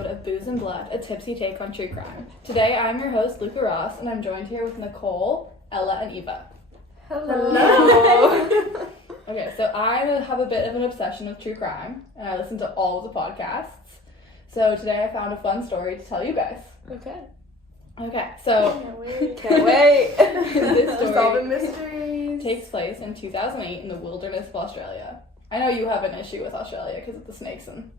episode of Booze and Blood, a tipsy take on true crime. Today I'm your host, Luca Ross, and I'm joined here with Nicole, Ella, and Eva. Hello. Okay, so I have a bit of an obsession with true crime, and I listen to all of the podcasts. So today I found a fun story to tell you guys. Okay, so... Can't wait. This story Solving mysteries. takes place in 2008 in the wilderness of Australia. I know you have an issue with Australia because of the snakes and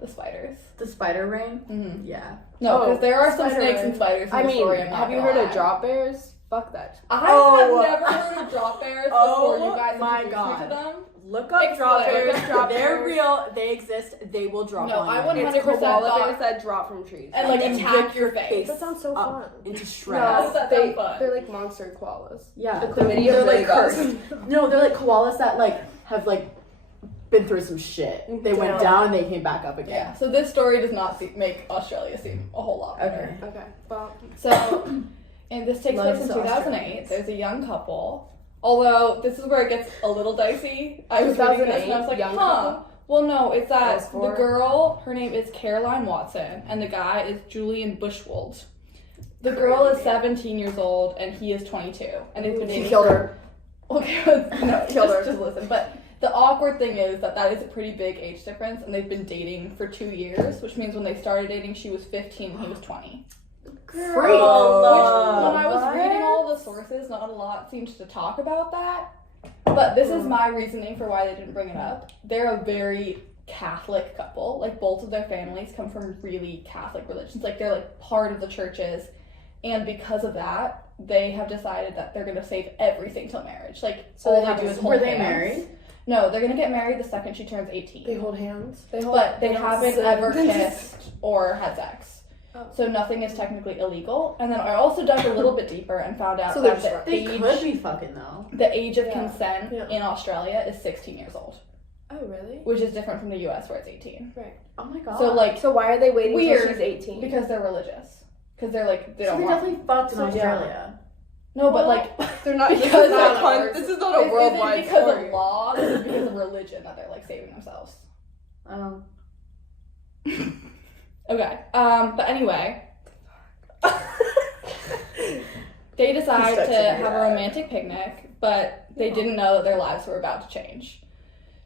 the spiders. The spider rain? Mm-hmm. Yeah. No, because there are some spider snakes rain. and spiders in the story. I'm not have you gonna heard lie. of drop bears? Fuck that. I Oh. have never heard of drop bears before you guys my introduced God. me to them. Look up drop Explain. bears. Drop They're bears. real. They exist. They will drop No, on I you. wouldn't- It's 100% koala thought- bears that drop from trees. And like then attack rip your face. That sounds so up fun. into No, shreds. that sounds fun. They're like monster koalas. Yeah. The They're, chlamydia they're really like goes. cursed. No, they're like koalas that like have like been through some shit. They went Damn. down and they came back up again. Yeah, so this story does not make Australia seem a whole lot better. Okay. Okay. Well, So, and this takes Loves place in the 2008. Australians. There's a young couple. Although, this is where it gets a little dicey. I was reading this and I was like, young huh. couple? Well, no, it's that Those the four? girl, her name is Caroline Watson, and the guy is Julian Bushwold. The girl is 17 years old, and he is 22. And they've been She dating killed for- her. Okay, no, Killed her. just listen. But the awkward thing is that is a pretty big age difference, and they've been dating for 2 years, which means when they started dating, she was 15 and he was 20. Freak. Which, when I was What? reading all the sources, not a lot seemed to talk about that. But this is my reasoning for why they didn't bring it up. They're a very Catholic couple. Like, both of their families come from really Catholic religions. Like, they're, like, part of the churches. And because of that, they have decided that they're going to save everything till marriage. Like, So all they they have do a- is hold Were they hands. married? No, they're going to get married the second she turns 18. they hold hands. But they haven't ever hands. kissed or had sex. Oh. So nothing is technically illegal. And then I also dug a little bit deeper and found out So that they're They could be fucking though. the age of Yeah. consent Yeah. in Australia is 16 years old, Oh, really? which is different from the US where it's 18. Oh my god. So like So why are they waiting Weird, till she's 18? because they're religious. Because they're like they so don't they want. definitely fucked in So, yeah. Australia. No, but like they're not because this is not of con- ours. This is not This a isn't worldwide because story. of law. This is because of religion that they're like saving themselves. Oh. Okay. But anyway. They decide He's to touching have a your eye. romantic picnic, but they didn't know that their lives were about to change.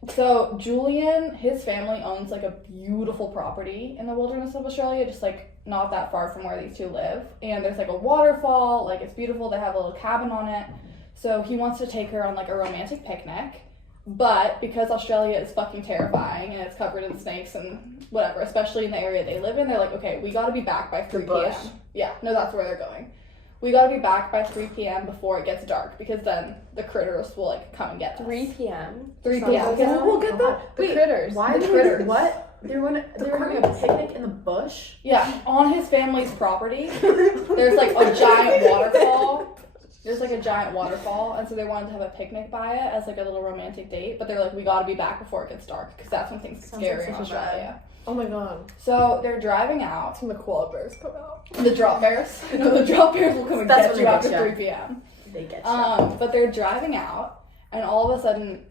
So Julian, his family owns like a beautiful property in the wilderness of Australia, just like not that far from where these two live. And there's like a waterfall, like it's beautiful. They have a little cabin on it. So he wants to take her on like a romantic picnic. But because Australia is fucking terrifying and it's covered in snakes and whatever, especially in the area they live in, they're like, okay, we gotta be back by 3 bush. p.m. Yeah, no, that's where they're going. We gotta be back by 3 p.m. before it gets dark because then the critters will like come and get us. 3 p.m. 3 Sounds p.m. like Because a- we'll get the The critters. Why The the critters. critters? What? They were having a picnic in the bush? Yeah, on his family's property, there's like a giant waterfall. There's like a giant waterfall, and so they wanted to have a picnic by it as like a little romantic date. But they're like, we gotta be back before it gets dark because that's when things get Sounds scary like in such a Australia. Oh my god. So they're driving out. That's when the koala bears come out. The drop bears. No, the drop bears will come and That's get when you they after get ya. 3 p.m. They get shot. But they're driving out, and all of a sudden,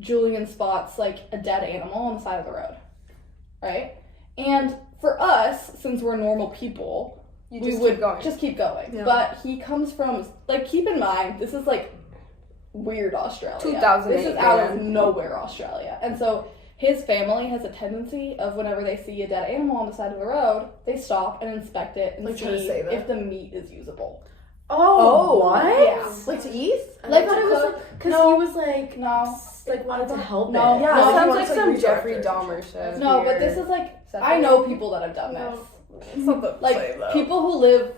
Julian spots like a dead animal on the side of the road, right? And for us, since we're normal people, You we just would keep going. just keep going. Yeah. But he comes from like, keep in mind, this is like weird Australia. 2008, This is out of man. nowhere Australia, and so his family has a tendency of whenever they see a dead animal on the side of the road, they stop and inspect it and Like, try to see save it? if the meat is usable. Oh, what? Yeah. Like to eat? Like I thought to it was cook? like, because No. he was like, No. like wanted to help No. it. Yeah, No, it he sounds wants, like like, some research Jeffrey or Dahmer shit. No, but this is like I know people that have done this. It's not the Like same, though. people who live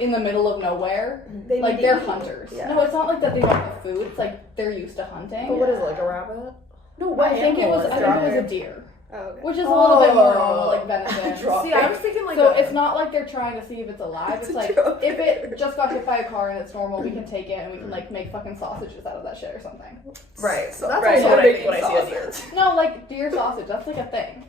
in the middle of nowhere, They like need they're to eat. hunters. Yeah. No, it's not like that they don't have food. It's like they're used to hunting. But what is it, like a rabbit? No, what I think it animal was. is I it? think it was a deer, Oh, okay. which is a little bit more normal, Oh. like venison. See, I was thinking like So a, it's not like they're trying to see if it's alive. It's like if it just got hit by a car and it's normal, we can take it and we can like make fucking sausages out of that shit or something. right. So that's Right, also what I what think when I see a deer. No, like deer sausage. That's like a thing.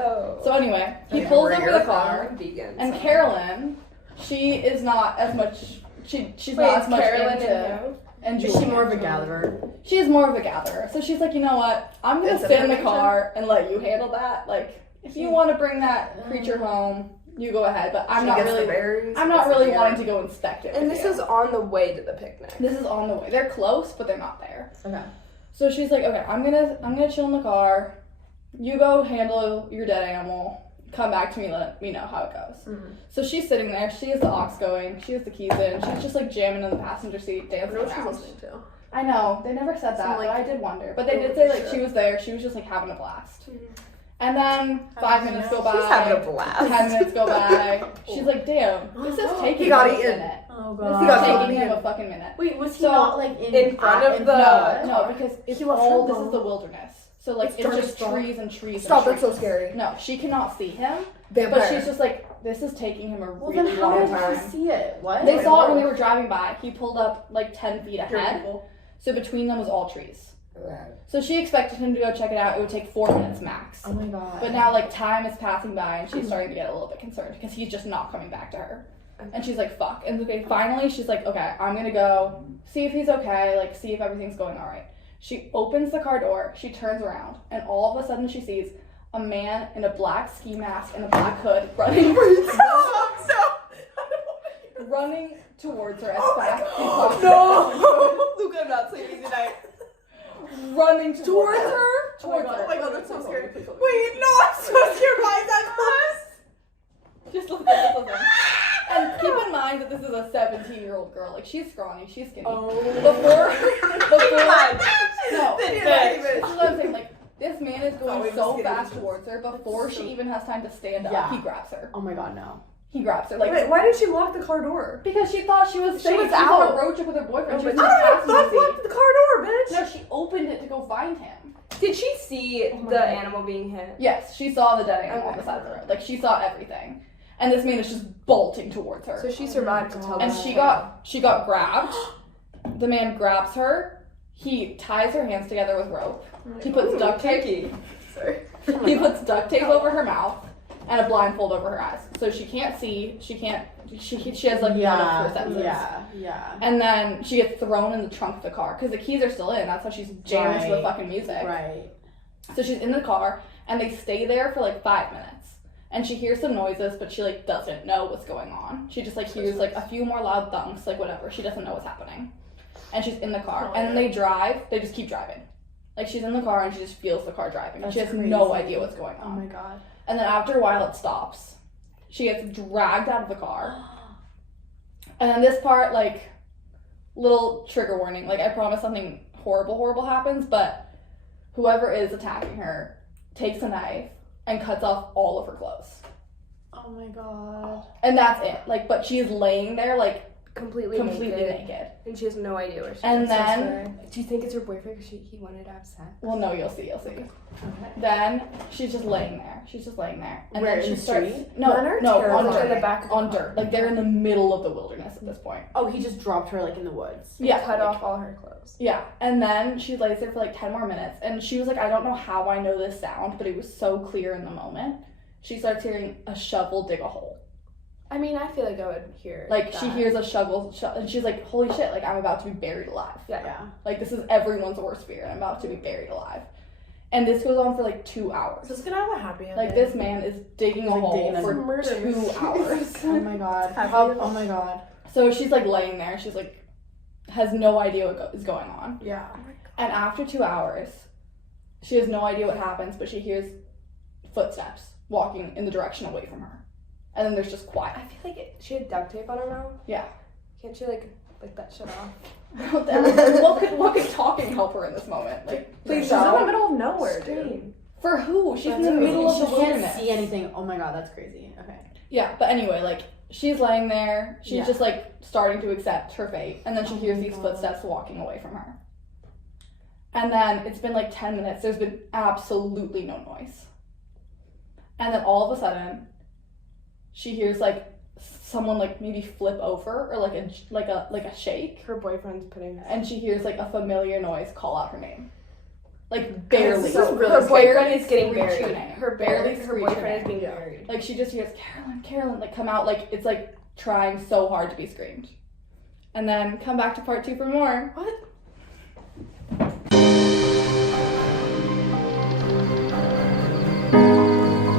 Oh. So anyway, he Okay, pulls we're over here. the car, Vegan. and so. Carolyn, she is not as much. She's Wait, not it's as much Carolyn into. and who? And Is she Julian. more of a gatherer? She's more of a gatherer. So she's like, you know what? I'm gonna It's a sit in the picture? car and let you handle that. Like, if you want to bring that creature home, you go ahead. But I'm She not gets really. the berries, I'm gets not the really carrot. wanting to go inspect it. And with this you. is on the way to the picnic. This is on the way. They're close, but they're not there. Okay. So she's like, okay, I'm gonna chill in the car. You go handle your dead animal. Come back to me, let me know how it goes. Mm-hmm. So she's sitting there. She has the aux going. She has the keys in. She's just like jamming in the passenger seat, I dancing know what she's around. listening to. I know they never said that, Some, like, but I did wonder. But they did say like she was there. She was just like having a blast. And then 5 minutes go by. She's having a blast. 10 minutes go by. She's like, damn, this is taking He got him a eaten. minute. Oh This god. is got taking eaten. him a fucking minute. Wait, was he So, not like in front of the- No, because it's He left all, her this is alone. the wilderness. So like It's it's, dark just as fuck. trees and trees Stop, and that's trees. so scary. No, she cannot see him. Vampire. But she's just like, this is taking him a Well, really then how long did time. he see it? What? They saw it when they were driving by. He pulled up like 10 feet Your ahead. people. So between them was all trees. So she expected him to go check it out. It would take 4 minutes max. Oh my god. But now like time is passing by and she's starting to get a little bit concerned because he's just not coming back to her. And she's like, fuck. And okay, finally she's like, okay, I'm gonna go see if he's okay, like see if everything's going alright. She opens the car door, she turns around, and all of a sudden she sees a man in a black ski mask and a black hood running running towards her as fast as possible. No! Luke, I'm not sleeping tonight. Running towards her. Oh Towards my her. Oh my god, that's so scary. Wait, no, I'm so scared. Why is that close? Just listen. And keep in mind that this is a 17-year-old girl. Like, she's scrawny, she's skinny. Before, no, this is what I'm saying. Like, this man is going always so skinny fast bitches. towards her. Before she even has time to stand up, Yeah. he grabs her. Oh my god, no. He grabs her. Like, Wait, why did she lock the car door? because she thought she was She safe. was She was on out. a road trip with her boyfriend. She was I in the don't passenger know. seat. Lock the car door, bitch. No, she opened it to go find him. Did she see my the God. animal being hit? Yes, she saw the dead animal on Okay. the side of the road. Like, she saw everything. And this man is just bolting towards her. So she survived to tell And the she got grabbed. The man grabs her. He ties her hands together with rope. He puts duct tape. Sorry. He puts duct tape over her mouth and a blindfold over her eyes, so she can't see. She can't. She has like none of her senses. Yeah. And then she gets thrown in the trunk of the car because the keys are still in. That's how she's jammed to the Right. fucking music. Right. So she's in the car and they stay there for like 5 minutes. And she hears some noises, but she like doesn't know what's going on. She just like hears like a few more loud thumps, like whatever. She doesn't know what's happening. And she's in the car. And then they drive. They just keep driving. Like she's in the car and she just feels the car driving. And she has That's no crazy. idea what's going Oh on. my god. And then after a while it stops. She gets dragged out of the car. And then this part, like, little trigger warning. Like, I promise something horrible happens, but whoever is attacking her takes a knife and cuts off all of her clothes. Oh my god. And that's it. Like, but she is laying there, like, Completely naked. And she has no idea where she And is. then, Do you think it's her boyfriend because he wanted to have sex? well, no, you'll see. Okay. Then she's just laying there. And Where, then in she the starts. street? No, Men are on terrifying. dirt. In the back of the on car. dirt. Like, they're in the middle of the wilderness at this point. Oh, he just dropped her like in the woods. Yeah. Cut off all her clothes. Yeah, and then she lays there for like 10 more minutes, and she was like, I don't know how I know this sound, but it was so clear in the moment. She starts hearing a shovel dig a hole. I mean, I feel like I would hear Like, that. she hears a shovel, and she's like, holy shit, like, I'm about to be buried alive. Yeah. Like, this is everyone's worst fear, and I'm about to be buried alive. And this goes on for like 2 hours. So it's gonna have a happy ending. Like, this man is digging a Like, hole digging a for murder 2 hours. Oh my god. Happy Oh my god. So she's like laying there, she's like, has no idea what is going on. Yeah. And after 2 hours, she has no idea what happens, but she hears footsteps walking in the direction away from her. And then there's just quiet. I feel like she had duct tape on her mouth. Yeah. Can't she like that shit off? what could talking help her in this moment? Like, Please She's don't. in the middle of nowhere, dude. Scream. for who? She's in That's the crazy. middle of She the can't wilderness. see anything. Oh my god, that's crazy. Okay. Yeah, but anyway, like, she's laying there. She's Yeah. just like starting to accept her fate, and then she Oh hears my these God. footsteps walking away from her. And then it's been like 10 minutes. There's been absolutely no noise. And then all of a sudden, she hears like someone like maybe flip over or like a shake, Her boyfriend's putting. and she hears like a familiar noise call out her name, like barely. So Really her boyfriend barely is getting screeching buried. her name. Her barely her screeching boyfriend her is being name. buried. Like, she just hears Carolyn, like, come out, like, it's like trying so hard to be screamed. And then come back to part 2 for more. What?